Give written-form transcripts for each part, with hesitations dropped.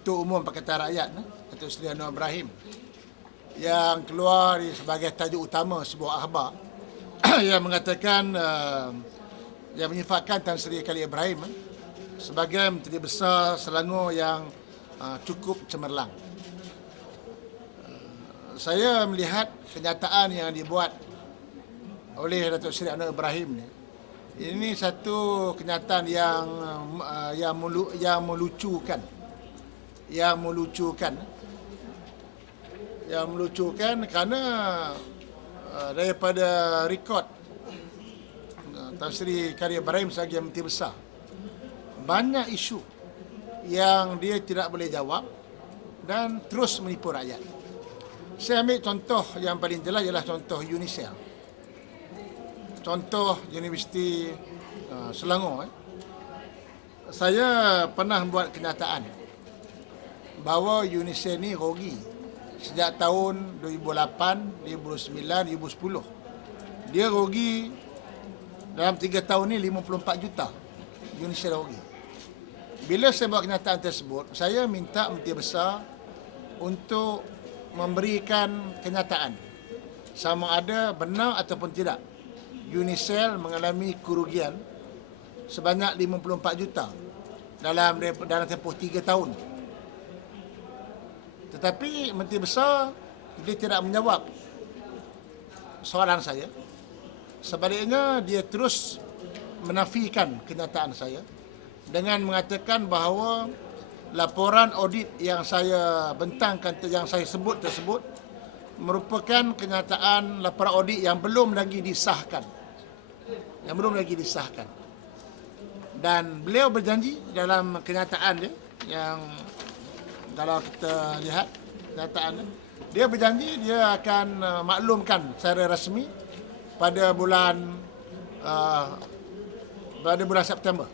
Ketua Umum Pakatan Rakyat, Datuk Seri Anwar Ibrahim, yang keluar sebagai tajuk utama sebuah akhbar yang mengatakan yang menyifatkan Tan Sri Khalid Ibrahim sebagai Menteri Besar Selangor yang cukup cemerlang. Saya melihat kenyataan yang dibuat oleh Datuk Seri Anwar Ibrahim ini satu kenyataan yang melucukan kerana daripada rekod Tan Sri Khalid Ibrahim sebagai Menteri Besar, banyak isu yang dia tidak boleh jawab dan terus menipu rakyat. Saya ambil contoh yang paling jelas ialah contoh UNICEF. Contoh Universiti Selangor. Saya pernah buat kenyataan bahawa UNICEF ni rugi sejak tahun 2008, 2009, 2010. Dia rugi dalam 3 tahun ni 54 juta. UNICEF rugi. Bila saya buat kenyataan tersebut, saya minta Menteri Besar untuk memberikan kenyataan sama ada benar ataupun tidak UNICEF mengalami kerugian sebanyak 54 juta dalam tempoh 3 tahun. Tetapi Menteri Besar dia tidak menjawab soalan saya. Sebaliknya dia terus menafikan kenyataan saya dengan mengatakan bahawa laporan audit yang saya bentangkan, yang saya sebut tersebut merupakan kenyataan laporan audit yang belum lagi disahkan. Dan beliau berjanji dalam kenyataan dia, yang kalau kita lihat kenyataan dia berjanji dia akan maklumkan secara rasmi pada bulan September.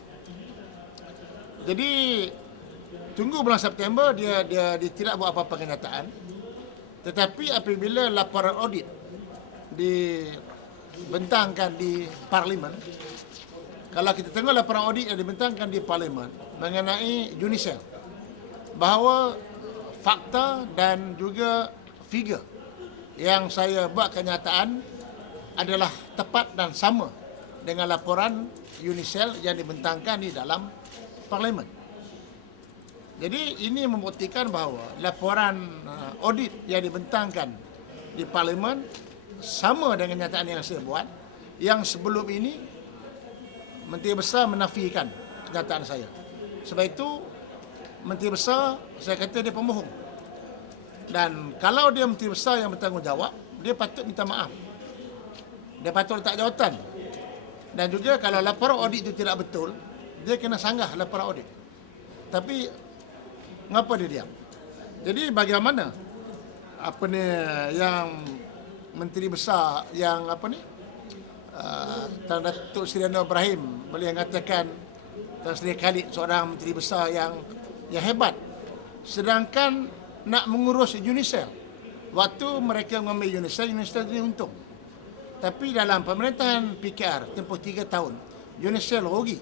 Jadi tunggu bulan September dia tidak buat apa-apa kenyataan. Tetapi apabila laporan audit dibentangkan di Parlimen, kalau kita tengok laporan audit yang dibentangkan di Parlimen mengenai UNICEF, bahawa fakta dan juga figure yang saya buat kenyataan adalah tepat dan sama dengan laporan UNICEF yang dibentangkan di dalam Parlimen. Jadi ini membuktikan bahawa laporan audit yang dibentangkan di Parlimen sama dengan kenyataan yang saya buat, yang sebelum ini Menteri Besar menafikan kenyataan saya. Sebab itu Menteri Besar, saya kata dia pembohong. Dan kalau dia Menteri Besar yang bertanggungjawab, dia patut minta maaf. Dia patut letak jawatan. Dan juga kalau laporan audit itu tidak betul, dia kena sanggah laporan audit. Tapi mengapa dia diam? Jadi bagaimana yang Menteri Besar yang Tan Datuk Seri Anwar Ibrahim boleh mengatakan Tan Sri Khalid seorang Menteri Besar yang hebat, sedangkan nak mengurus UNICEF, waktu mereka mengambil UNICEF ini untung. Tapi dalam pemerintahan PKR tempoh 3 tahun, UNICEF rugi.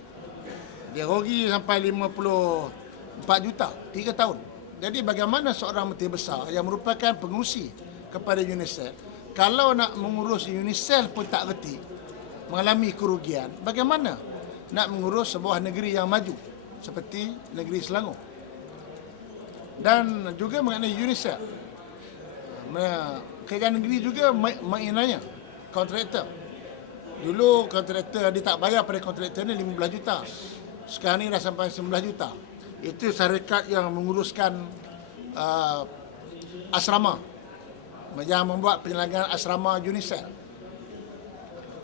Dia rugi sampai 54 juta 3 tahun. Jadi bagaimana seorang Menteri Besar yang merupakan pengurusi kepada UNICEF, kalau nak mengurus UNICEF pun tak reti, mengalami kerugian, bagaimana nak mengurus sebuah negeri yang maju seperti negeri Selangor? Dan juga mengenai UNICEF, kerajaan negeri juga menginanya kontraktor. Dulu kontraktor dia tak bayar pada kontraktor ni 15 juta. Sekarang ni dah sampai 19 juta. Itu syarikat yang menguruskan asrama, yang membuat penyelenggaraan asrama UNICEF.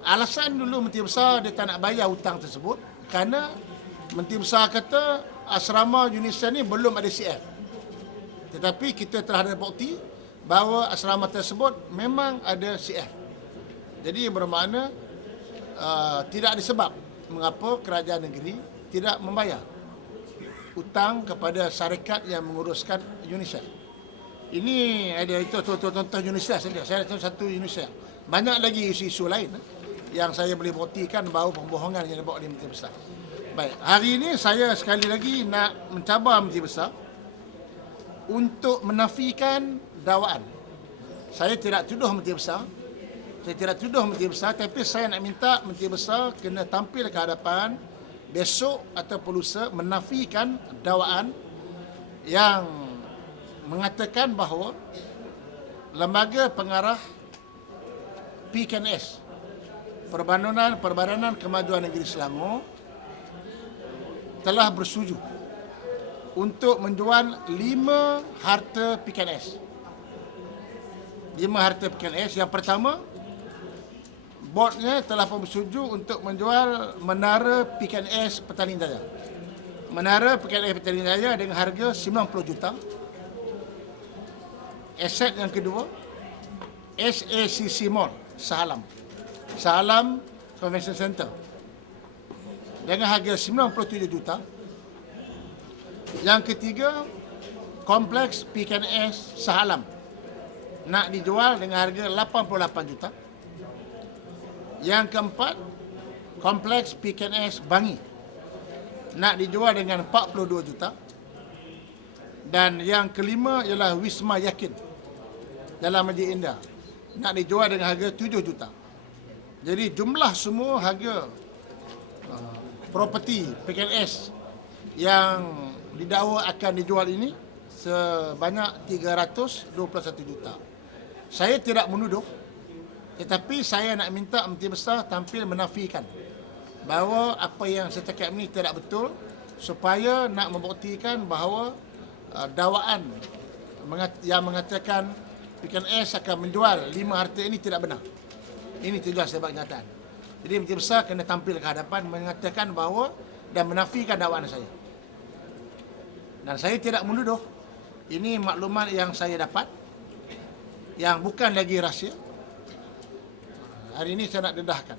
Alasan dulu Menteri Besar dia tak nak bayar hutang tersebut kerana Menteri Besar kata asrama UNICEF ni belum ada CF. Tetapi kita telah ada bukti bahawa asrama tersebut memang ada CF. Jadi bermakna tidak ada sebab mengapa kerajaan negeri tidak membayar hutang kepada syarikat yang menguruskan UNICEF. Ini ada itu contoh UNICEF saja. Saya satu UNICEF. Banyak lagi isu-isu lain yang saya boleh buktikan bahawa pembohongan yang dibuat oleh Menteri Besar. Baik, hari ini saya sekali lagi nak mencabar Menteri Besar untuk menafikan dakwaan. Saya tidak tuduh Menteri Besar. Saya tidak tuduh Menteri Besar, tapi saya nak minta Menteri Besar kena tampil ke hadapan besok ataupun lusa menafikan dakwaan yang mengatakan bahawa lembaga pengarah PKNS, Perbadanan Kemajuan Negeri Selangor, telah bersetuju untuk menjual 5 harta PKNS. 5 harta PKNS. Yang pertama, bordnya telah pun bersetuju untuk menjual menara PKNS Petaling Jaya. Menara PKNS Petaling Jaya dengan harga 90 juta. Aset yang kedua, SACC Mall, Shah Alam Convention Center, dengan harga 97 juta. Yang ketiga, kompleks PKNS Shah Alam nak dijual dengan harga 88 juta. Yang keempat, kompleks PKNS Bangi nak dijual dengan 42 juta. Dan yang kelima ialah Wisma Yakin dalam Masjid Indah nak dijual dengan harga 7 juta. Jadi jumlah semua harga properti PKNS yang didakwa akan dijual ini sebanyak 321 juta. Saya tidak menuduh, tetapi saya nak minta Menteri Besar tampil menafikan bahawa apa yang saya cakap ini tidak betul, supaya nak membuktikan bahawa dakwaan yang mengatakan PKNS akan menjual 5 harta ini tidak benar. Ini jelas sebab kenyataan. Jadi Menteri Besar kena tampil ke hadapan mengatakan bahawa dan menafikan dakwaan saya. Dan saya tidak menuduh. Ini maklumat yang saya dapat, yang bukan lagi rahsia. Hari ini saya nak dedahkan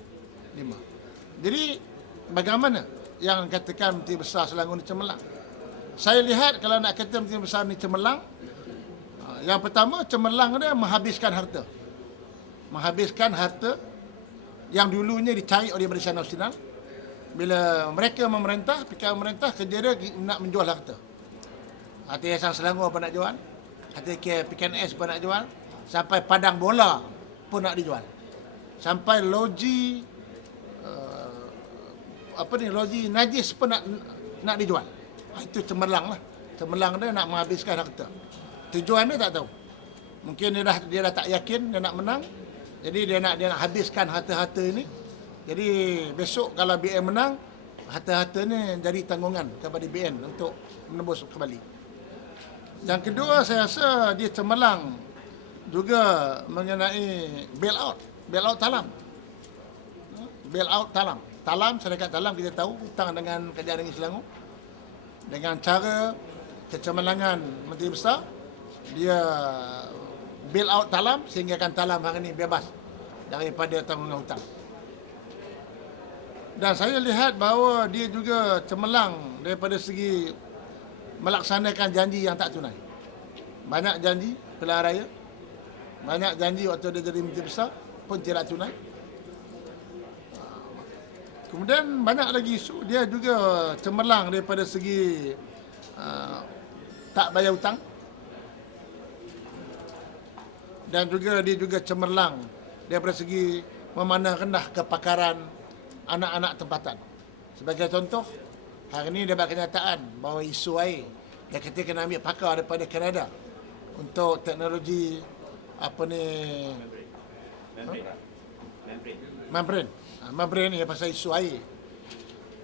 5. Jadi bagaimana yang katakan Menteri Besar Selangor ni cemerlang? Saya lihat kalau nak kata Menteri Besar ni cemerlang, yang pertama, cemerlang dia menghabiskan harta. Menghabiskan harta yang dulunya dicari oleh Barisan Nasional. Bila mereka memerintah, PKN memerintah, kerja dia nak menjual harta. Harta Yayasan Selangor pun nak jual, harta PKNS pun nak jual, sampai padang bola pun nak dijual. Sampai loji loji najis pun nak dijual. Itu cemerlang lah. Cemerlang dia nak menghabiskan harta. Tujuan dia tak tahu. Mungkin dia dah tak yakin dia nak menang. Jadi dia nak habiskan harta-harta ini. Jadi besok kalau BN menang, harta-harta ni jadi tanggungan kepada BN untuk menembus kembali. Yang kedua, saya rasa dia cemerlang juga mengenai bailout Talam. Bailout Talam. Talam, syarikat Talam kita tahu hutang dengan Kerajaan Negeri Selangor. Dengan cara kecemerlangan Menteri Besar, dia bailout Talam sehingga kan Talam hari ini bebas daripada tanggungan hutang. Dan saya lihat bahawa dia juga cemerlang daripada segi melaksanakan janji yang tak tunai. Banyak janji pilihan raya, banyak janji waktu dia jadi Menteri Besar pun tidak tunai. Kemudian banyak lagi isu, dia juga cemerlang daripada segi tak bayar hutang. Dan juga dia juga cemerlang daripada segi memandang rendah kepakaran anak-anak tempatan. Sebagai contoh, hari ini dia buat kenyataan bahawa isu air, dia kata kena ambil pakar daripada Kanada untuk teknologi membrane ni pasal isu air.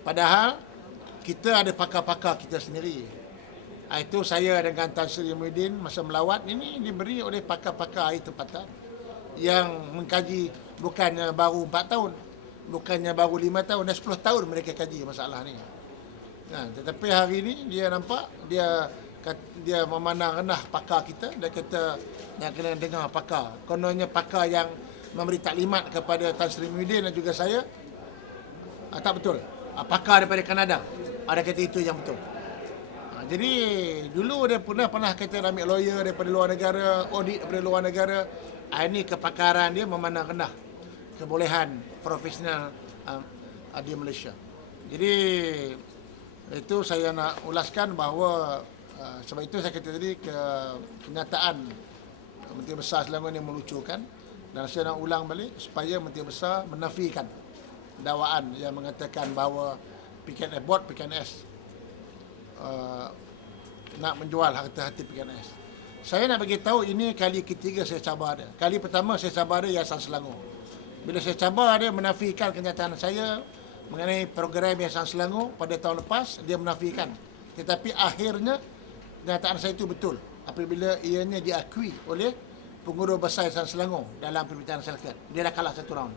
Padahal kita ada pakar-pakar kita sendiri. Itu saya dengan Tan Sri Muhyiddin masa melawat ini diberi oleh pakar-pakar air tempatan yang mengkaji bukannya baru 4 tahun, bukannya baru 5 tahun, dah 10 tahun mereka kaji masalah ni. Tetapi hari ini dia nampak dia memandang rendah pakar kita. Dia kata nak kena dengar pakar. Kononnya pakar yang memberi taklimat kepada Tan Sri Muhyiddin dan juga saya tak betul. Pakar daripada Kanada ada kata itu yang betul. Jadi dulu dia pernah kata nak ambil lawyer daripada luar negara, audit daripada luar negara. Ini kepakaran dia memandang rendah kebolehan profesional di Malaysia. Jadi itu saya nak ulaskan bahawa Sebab itu saya kata tadi kenyataan Menteri Besar Selangor ini melucukan, dan saya nak ulang balik supaya Menteri Besar menafikan dakwaan yang mengatakan bahawa Board PKNS nak menjual harta-harta PKNS. Saya nak bagi tahu ini kali ketiga saya cabar dia. Kali pertama saya cabar dia Yayasan Selangor. Bila saya cabar dia menafikan kenyataan saya mengenai program Yayasan Selangor pada tahun lepas, dia menafikan. Tetapi akhirnya kenyataan saya itu betul apabila ianya diakui oleh pengurus besar Yayasan Selangor dalam permintaan masyarakat. Dia dah kalah satu round.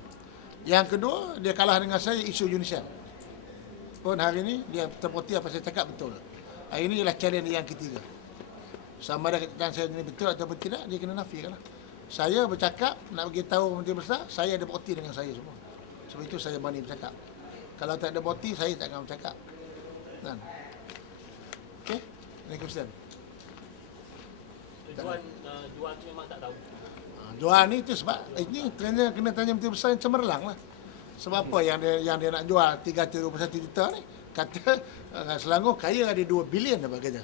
Yang kedua, dia kalah dengan saya isu UNICEF. Pun hari ini dia terbukti apa saya cakap betul. Hari ini ialah challenge yang ketiga. Sama ada kenyataan saya ini betul ataupun tidak, dia kena nafikan lah. Saya bercakap nak bagi tahu Menteri Besar, saya ada bukti dengan saya semua. Sebab itu saya berani bercakap. Kalau tak ada bukti, saya tak akan bercakap. Dan okey, any question? Jual tu memang tak tahu. Jual ni tu sebab ini kena tanya Menteri Besar yang cemerlang lah. Sebab apa yang dia nak jual 321 juta ni? Kata Selangor kaya ada 2 bilion apa kata.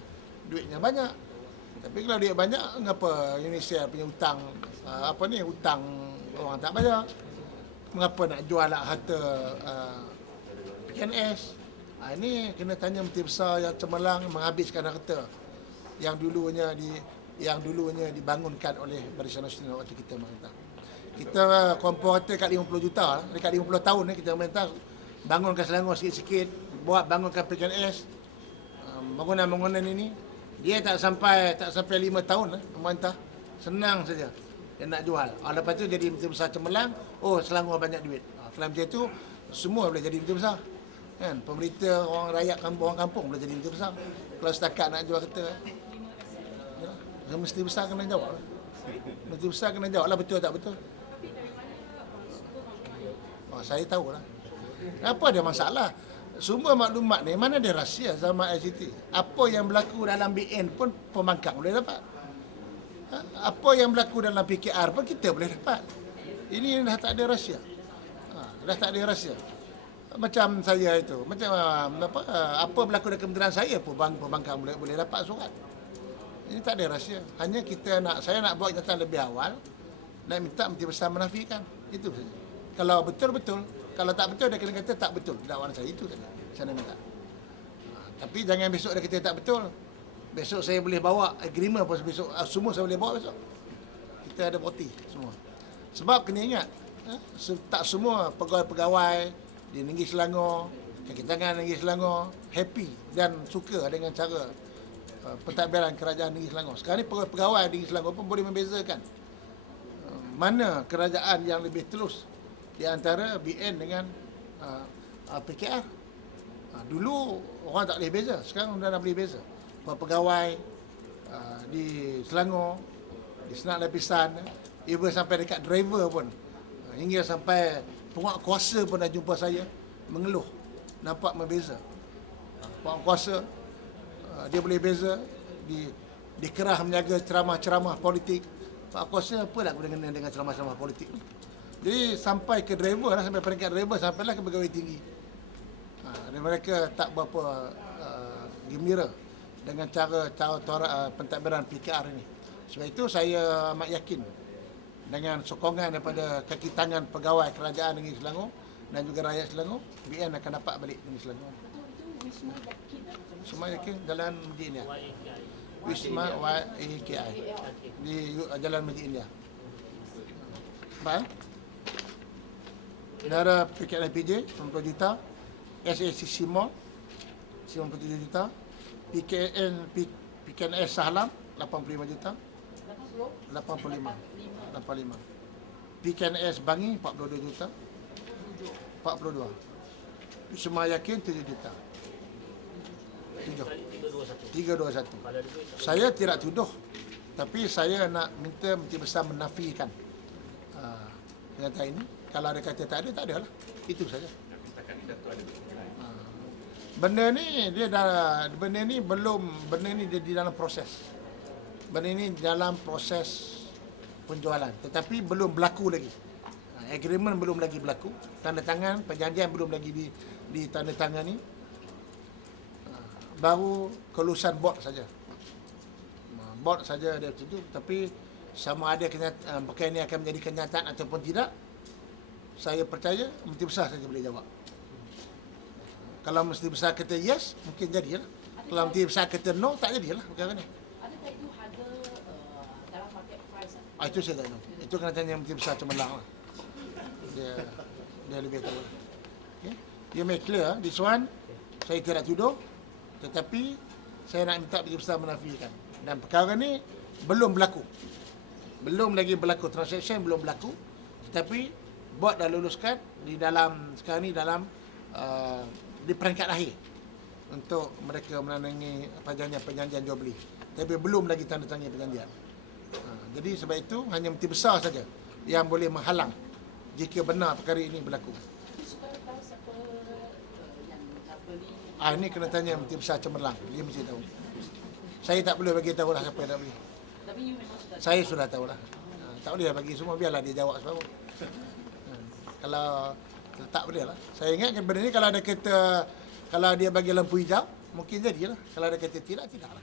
Duitnya banyak. Tapi kalau duit banyak, mengapa Indonesia punya hutang hutang orang tak bayar? Mengapa nak jual harta PKNS? Ini kena tanya Menteri Besar yang cemerlang menghabiskan harta yang dulunya dibangunkan oleh Barisan Nasional waktu kita memerintah. Kita kompor harta kat 50 juta, dekat 50 tahun ni kita memerintah bangunkan Selangor sikit-sikit, bangunkan PKNS. Bangunan-bangunan ini dia tak sampai 5 tahun memerintah. Senang saja dia nak jual. Lepas tu jadi Menteri Besar cemerlang, Selangor banyak duit. Kalau macam tu semua boleh jadi Menteri Besar. Kan? Pemerintah, orang rakyat orang kampung boleh jadi Menteri Besar. Kalau setakat nak jual harta, Menteri Besar kena jawab. Menteri Besar kena jawab lah betul tak betul. Saya tahulah. Apa ada masalah? Semua maklumat ni mana ada rahsia sama ICT. Apa yang berlaku dalam BN pun pemangkang boleh dapat. Apa yang berlaku dalam PKR pun kita boleh dapat. Ini dah tak ada rahsia. Dah tak ada rahsia. Macam saya itu, macam apa berlaku dalam kementerian saya pun pemangkang boleh dapat surat. Ini tak ada rahsia. Hanya saya nak buat kenyataan lebih awal, nak minta Menteri Besar menafikan. Itu saja. Kalau betul-betul, kalau tak betul dia kena kata tak betul dakwaan saya, itu saja. Saya nak minta. Tapi jangan besok dia kata tak betul. Besok saya boleh bawa agreement apa besok, semua saya boleh bawa besok. Kita ada bukti semua. Sebab kena ingat, tak semua pegawai-pegawai di Negeri Selangor, kaki tangan Negeri Selangor happy dan suka dengan cara pentadbiran kerajaan Negeri Selangor. Sekarang ni pegawai Negeri Selangor pun boleh membezakan mana kerajaan yang lebih telus di antara BN dengan PKR. Dulu orang tak boleh beza, sekarang dah boleh beza. Pegawai di Selangor, di Senak Lapisan, even sampai dekat driver pun, hingga sampai penguat kuasa pun dah jumpa saya mengeluh, nampak membeza. Penguat kuasa dia boleh beza, dikerah menjaga ceramah-ceramah politik. Penguat kuasa apa nak berkaitan dengan ceramah-ceramah politik ni? Jadi sampai ke driver lah, sampai peringkat driver, sampailah ke pegawai tinggi. Dan mereka tak berapa gembira dengan cara pentadbiran PKR ini. Sebab itu saya amat yakin dengan sokongan daripada kaki tangan pegawai kerajaan Negeri Selangor dan juga rakyat Selangor, BN akan dapat balik Negeri Selangor. Semua yakin jalan Masjid India. Wisma YAKI di jalan Masjid India. Baik. Bendara PKNPJ 90 juta, SACC Mall 97 juta, PKNS Sahlam 85 juta, 85, PKNS Bangi 42 juta, 42, Wisma Yakin 7 juta, 321. Saya tidak tuduh, tapi saya nak minta Menteri Besar menafikan kenyataan ini. Kalau ada kata tak ada lah. Itu saja. Benda ni dia di dalam proses. Benda ini dalam proses penjualan, tetapi belum berlaku lagi. Agreement belum lagi berlaku, tanda tangan perjanjian belum lagi ditandatangani. Baru kelulusan bot saja. board saja dia setuju, tapi sama ada perkara ini akan menjadi kenyataan ataupun tidak, saya percaya Menteri Besar saja boleh jawab. Kalau Menteri Besar kata yes, mungkin jadilah. Kalau Menteri Besar kata no, tak jadilah perkara ni. Adakah itu harga dalam market price? Itu saya tak tahu. Itu kena tanya Menteri Besar Cemerlang lah. Dia lebih tahu. Okay. You make clear, this one, saya tidak tuduh, tetapi saya nak minta Menteri Besar menafikan. Dan perkara ni belum berlaku. Belum lagi berlaku, transaction belum berlaku. Tetapi board dah luluskan di dalam, sekarang ni dalam di peringkat akhir untuk mereka menandangi perjanjian jual beli. Tapi belum lagi tanda tangan perjanjian. Jadi sebab itu hanya Menteri Besar saja yang boleh menghalang jika benar perkara ini berlaku. Suka tahu siapa yang nak beli? Ini kena tanya Menteri Besar Cemerlang. Dia mesti tahu. Saya tak boleh bagi tahu lah siapa yang nak beli. Tapi you memang sudah Saya sudah tahu lah. Tak boleh bagi semua, biarlah dia jawab sebab apa. Kalau tak boleh lah. Saya ingat benda ni kalau ada kata, kalau dia bagi lampu hijau, mungkin jadilah. Kalau ada kata tidak, tidaklah.